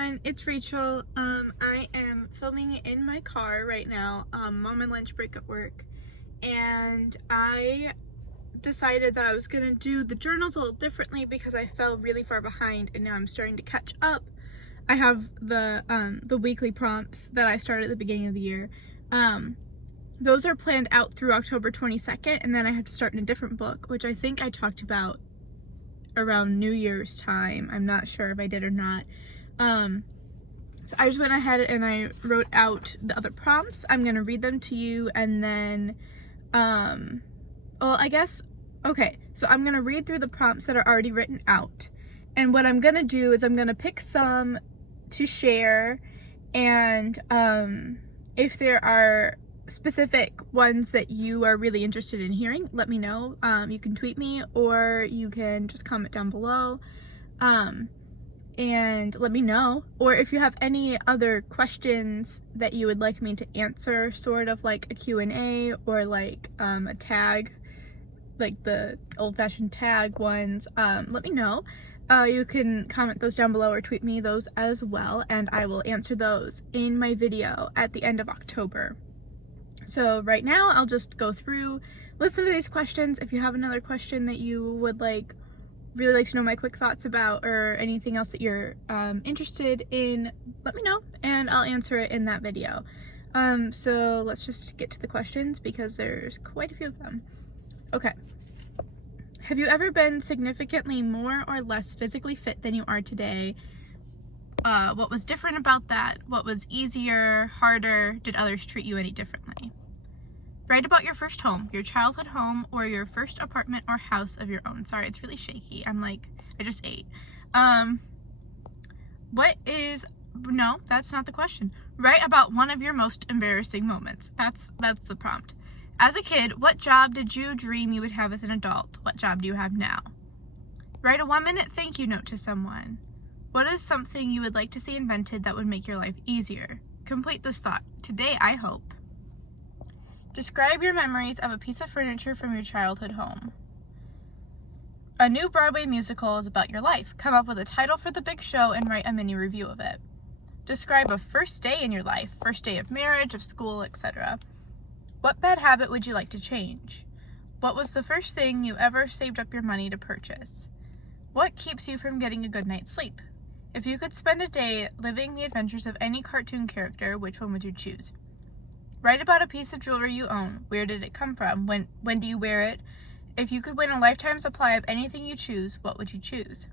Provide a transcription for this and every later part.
everyone, it's Rachel. I am filming in my car right now. I'm on my lunch break at work, and I decided that I was gonna do the journals a little differently because I fell really far behind and now I'm starting to catch up. I have the weekly prompts that I started at the beginning of the year. Those are planned out through October 22nd, and then I have to start in a different book, which I think I talked about around New Year's time. I'm not sure if I did or not. So I just went ahead and I wrote out the other prompts. I'm gonna read them to you, and then okay, so I'm gonna read through the prompts that are already written out, and what I'm gonna do is I'm gonna pick some to share, and if there are specific ones that you are really interested in hearing, let me know. You can tweet me, or you can just comment down below and let me know. Or if you have any other questions that you would like me to answer, sort of like a Q&A or like a tag, like the old-fashioned tag ones, let me know. You can comment those down below or tweet me those as well, and I will answer those in my video at the end of October. So right now I'll just go through, listen to these questions. If you have another question that you would really like to know my quick thoughts about, or anything else that you're interested in, let me know and I'll answer it in that video. So let's just get to the questions because there's quite a few of them. Okay. Have you ever been significantly more or less physically fit than you are today? What was different about that? What was easier, harder? Did others treat you any differently? Write about your first home, your childhood home, or your first apartment or house of your own. Sorry, it's really shaky. I just ate. No, that's not the question. Write about one of your most embarrassing moments. That's the prompt. As a kid, what job did you dream you would have as an adult? What job do you have now? Write a 1-minute thank you note to someone. What is something you would like to see invented that would make your life easier? Complete this thought. Today, I hope. Describe your memories of a piece of furniture from your childhood home. A new Broadway musical is about your life. Come up with a title for the big show and write a mini review of it. Describe a first day in your life, first day of marriage, of school, etc. What bad habit would you like to change? What was the first thing you ever saved up your money to purchase? What keeps you from getting a good night's sleep? If you could spend a day living the adventures of any cartoon character, which one would you choose? Write about a piece of jewelry you own. Where did it come from? When do you wear it? If you could win a lifetime supply of anything you choose, what would you choose?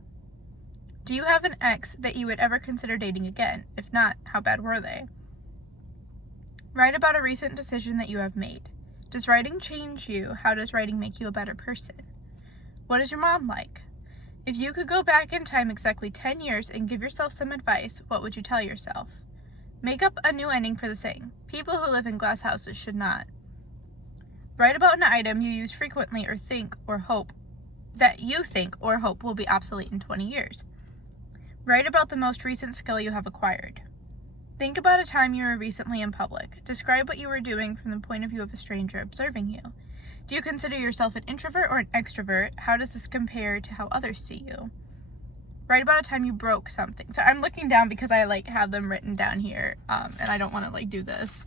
Do you have an ex that you would ever consider dating again? If not, how bad were they? Write about a recent decision that you have made. Does writing change you? How does writing make you a better person? What is your mom like? If you could go back in time exactly 10 years and give yourself some advice, what would you tell yourself? Make up a new ending for the saying, people who live in glass houses should not. Write about an item you use frequently or think or hope will be obsolete in 20 years. Write about the most recent skill you have acquired. Think about a time you were recently in public. Describe what you were doing from the point of view of a stranger observing you. Do you consider yourself an introvert or an extrovert? How does this compare to how others see you? Write about a time you broke something. So I'm looking down because I have them written down here, and I don't want to do this.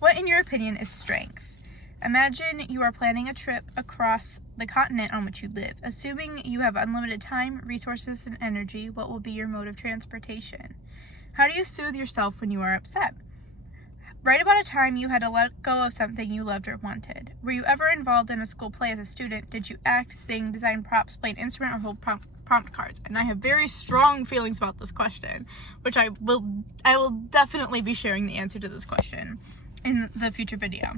What, in your opinion, is strength? Imagine you are planning a trip across the continent on which you live. Assuming you have unlimited time, resources, and energy, what will be your mode of transportation? How do you soothe yourself when you are upset? Write about a time you had to let go of something you loved or wanted. Were you ever involved in a school play as a student? Did you act, sing, design props, play an instrument, or hold prompt cards? And I have very strong feelings about this question, which I will definitely be sharing the answer to this question in the future video.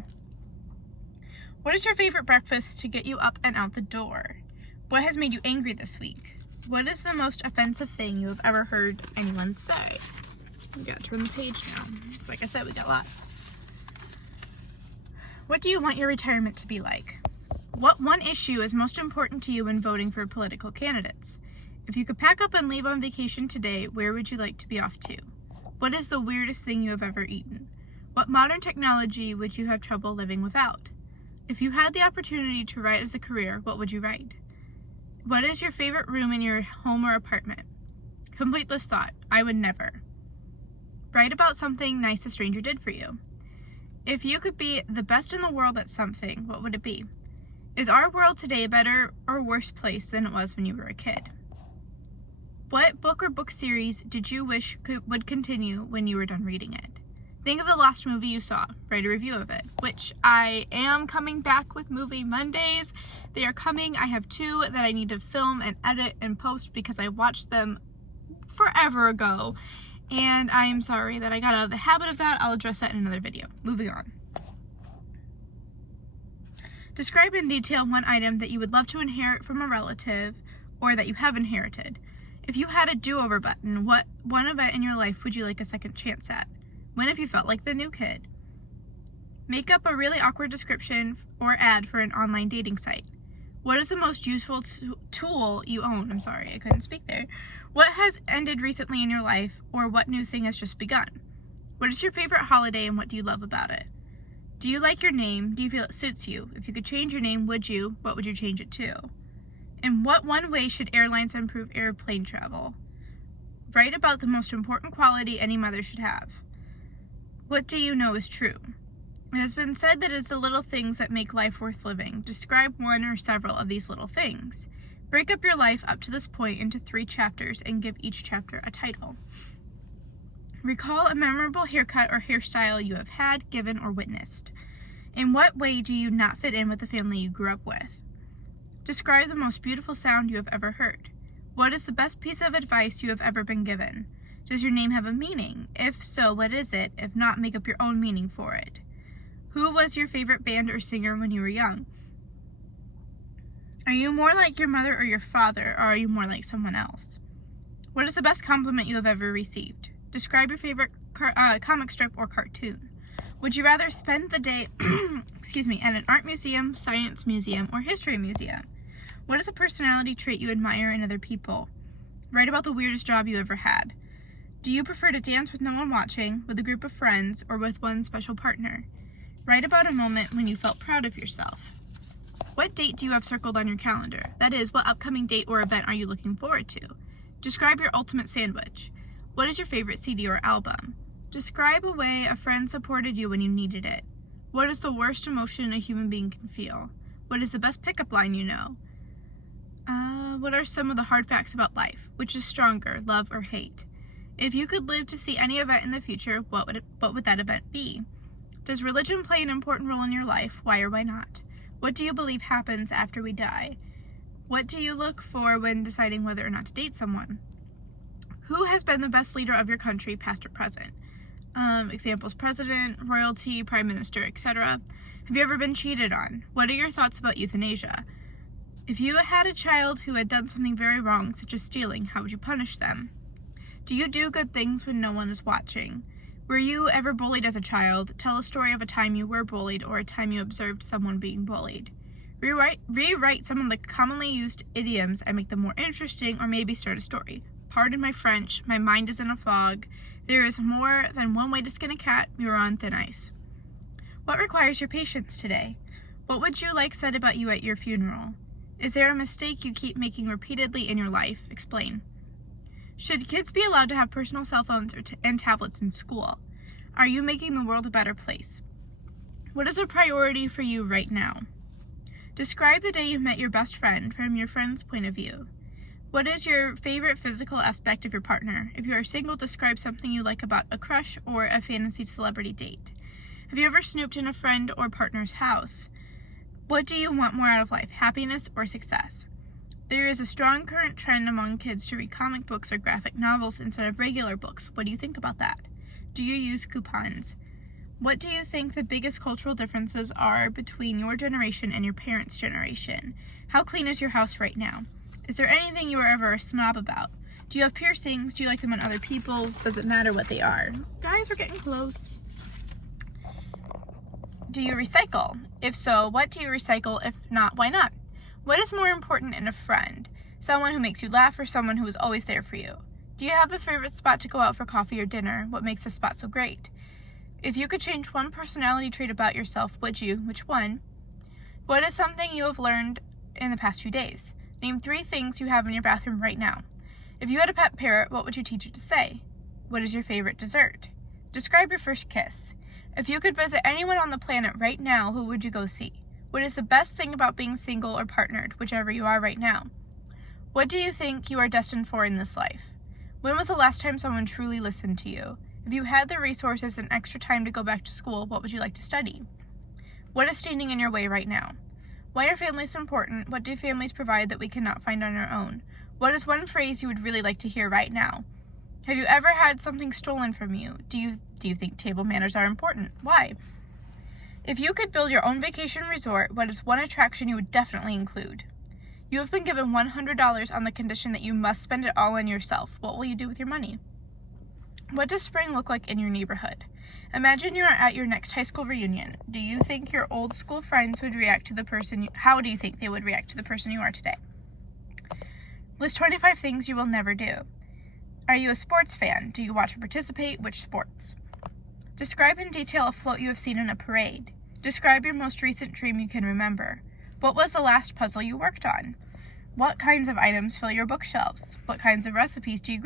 What is your favorite breakfast to get you up and out the door? What has made you angry this week? What is the most offensive thing you have ever heard anyone say? We gotta turn the page now. Like I said, we got lots. What do you want your retirement to be like? What one issue is most important to you when voting for political candidates? If you could pack up and leave on vacation today, where would you like to be off to? What is the weirdest thing you have ever eaten? What modern technology would you have trouble living without? If you had the opportunity to write as a career, what would you write? What is your favorite room in your home or apartment? Complete this thought. I would never. Write about something nice a stranger did for you. If you could be the best in the world at something, what would it be? Is our world today a better or worse place than it was when you were a kid? What book or book series did you wish would continue when you were done reading it? Think of the last movie you saw. Write a review of it, which I am coming back with Movie Mondays. They are coming. I have 2 that I need to film and edit and post because I watched them forever ago. And I am sorry that I got out of the habit of that. I'll address that in another video. Moving on. Describe in detail one item that you would love to inherit from a relative or that you have inherited. If you had a do-over button, what one event in your life would you like a second chance at? When have you felt like the new kid? Make up a really awkward description or ad for an online dating site. What is the most useful tool you own? I'm sorry, I couldn't speak there. What has ended recently in your life, or what new thing has just begun? What is your favorite holiday and what do you love about it? Do you like your name? Do you feel it suits you? If you could change your name, would you? What would you change it to? In what one way should airlines improve airplane travel? Write about the most important quality any mother should have. What do you know is true? It has been said that it's the little things that make life worth living. Describe one or several of these little things. Break up your life up to this point into 3 chapters and give each chapter a title. Recall a memorable haircut or hairstyle you have had, given, or witnessed. In what way do you not fit in with the family you grew up with? Describe the most beautiful sound you have ever heard. What is the best piece of advice you have ever been given? Does your name have a meaning? If so, what is it? If not, make up your own meaning for it. Who was your favorite band or singer when you were young? Are you more like your mother or your father, or are you more like someone else? What is the best compliment you have ever received? Describe your favorite comic strip or cartoon. Would you rather spend the day at an art museum, science museum, or history museum? What is a personality trait you admire in other people? Write about the weirdest job you ever had. Do you prefer to dance with no one watching, with a group of friends, or with one special partner? Write about a moment when you felt proud of yourself. What date do you have circled on your calendar? That is, what upcoming date or event are you looking forward to? Describe your ultimate sandwich. What is your favorite CD or album? Describe a way a friend supported you when you needed it. What is the worst emotion a human being can feel? What is the best pickup line you know? What are some of the hard facts about life? Which is stronger, love or hate? If you could live to see any event in the future, what would that event be? Does religion play an important role in your life? Why or why not? What do you believe happens after we die? What do you look for when deciding whether or not to date someone? Who has been the best leader of your country, past or present? Examples: president, royalty, prime minister, etc. Have you ever been cheated on? What are your thoughts about euthanasia? If you had a child who had done something very wrong, such as stealing, how would you punish them? Do you do good things when no one is watching? Were you ever bullied as a child? Tell a story of a time you were bullied or a time you observed someone being bullied. Rewrite some of the commonly used idioms and make them more interesting, or maybe start a story. Pardon my French, my mind is in a fog. There is more than one way to skin a cat. You're on thin ice. What requires your patience today? What would you like said about you at your funeral? Is there a mistake you keep making repeatedly in your life? Explain. Should kids be allowed to have personal cell phones and tablets in school? Are you making the world a better place? What is a priority for you right now? Describe the day you met your best friend from your friend's point of view. What is your favorite physical aspect of your partner? If you are single, describe something you like about a crush or a fantasy celebrity date. Have you ever snooped in a friend or partner's house? What do you want more out of life, happiness or success? There is a strong current trend among kids to read comic books or graphic novels instead of regular books. What do you think about that? Do you use coupons? What do you think the biggest cultural differences are between your generation and your parents' generation? How clean is your house right now? Is there anything you were ever a snob about? Do you have piercings? Do you like them on other people? Does it matter what they are? Guys, we're getting close. Do you recycle? If so, what do you recycle? If not, why not? What is more important in a friend? Someone who makes you laugh or someone who is always there for you? Do you have a favorite spot to go out for coffee or dinner? What makes this spot so great? If you could change one personality trait about yourself, would you? Which one? What is something you have learned in the past few days? Name 3 things you have in your bathroom right now. If you had a pet parrot, what would you teach it to say? What is your favorite dessert? Describe your first kiss. If you could visit anyone on the planet right now, who would you go see? What is the best thing about being single or partnered, whichever you are right now? What do you think you are destined for in this life? When was the last time someone truly listened to you? If you had the resources and extra time to go back to school, what would you like to study? What is standing in your way right now? Why are families important? What do families provide that we cannot find on our own? What is one phrase you would really like to hear right now? Have you ever had something stolen from you? Do you think table manners are important? Why? If you could build your own vacation resort, what is one attraction you would definitely include? You have been given $100 on the condition that you must spend it all on yourself. What will you do with your money? What does spring look like in your neighborhood? Imagine you are at your next high school reunion. Do you think your old school friends would react to the person how do you think they would react to the person you are today? List 25 things you will never do. Are you a sports fan? Do you watch or participate? Which sports? Describe in detail a float you have seen in a parade. Describe your most recent dream you can remember. What was the last puzzle you worked on? What kinds of items fill your bookshelves? What kinds of recipes do you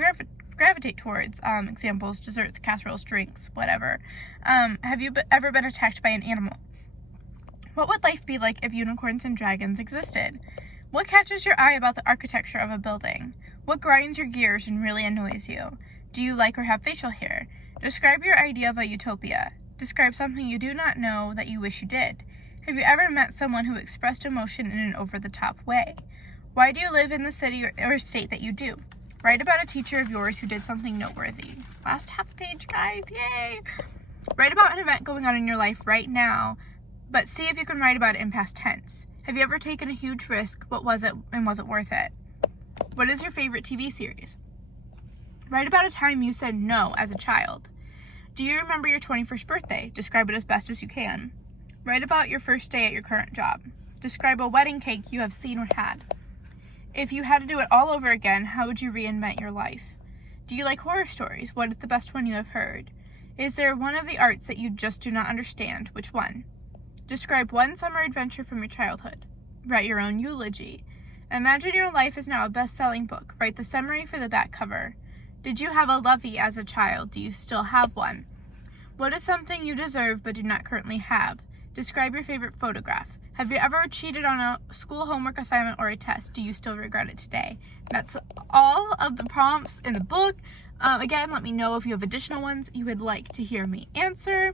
gravitate towards? Examples, desserts, casseroles, drinks, whatever. Have you ever been attacked by an animal? What would life be like if unicorns and dragons existed? What catches your eye about the architecture of a building? What grinds your gears and really annoys you? Do you like or have facial hair? Describe your idea of a utopia. Describe something you do not know that you wish you did. Have you ever met someone who expressed emotion in an over-the-top way? Why do you live in the city or state that you do? Write about a teacher of yours who did something noteworthy. Last half page, guys, yay! Write about an event going on in your life right now, but see if you can write about it in past tense. Have you ever taken a huge risk? What was it and was it worth it? What is your favorite TV series? Write about a time you said no as a child. Do you remember your 21st birthday? Describe it as best as you can. Write about your first day at your current job. Describe a wedding cake you have seen or had. If you had to do it all over again, how would you reinvent your life? Do you like horror stories? What is the best one you have heard? Is there one of the arts that you just do not understand? Which one? Describe one summer adventure from your childhood. Write your own eulogy. Imagine your life is now a best-selling book. Write the summary for the back cover. Did you have a lovey as a child? Do you still have one? What is something you deserve but do not currently have? Describe your favorite photograph. Have you ever cheated on a school homework assignment or a test? Do you still regret it today? That's all of the prompts in the book. Again, let me know if you have additional ones you would like to hear me answer.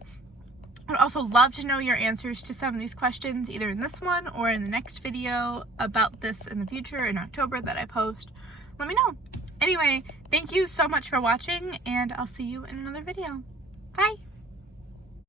I'd also love to know your answers to some of these questions, either in this one or in the next video about this in the future in October that I post. Let me know. Anyway, thank you so much for watching, and I'll see you in another video. Bye!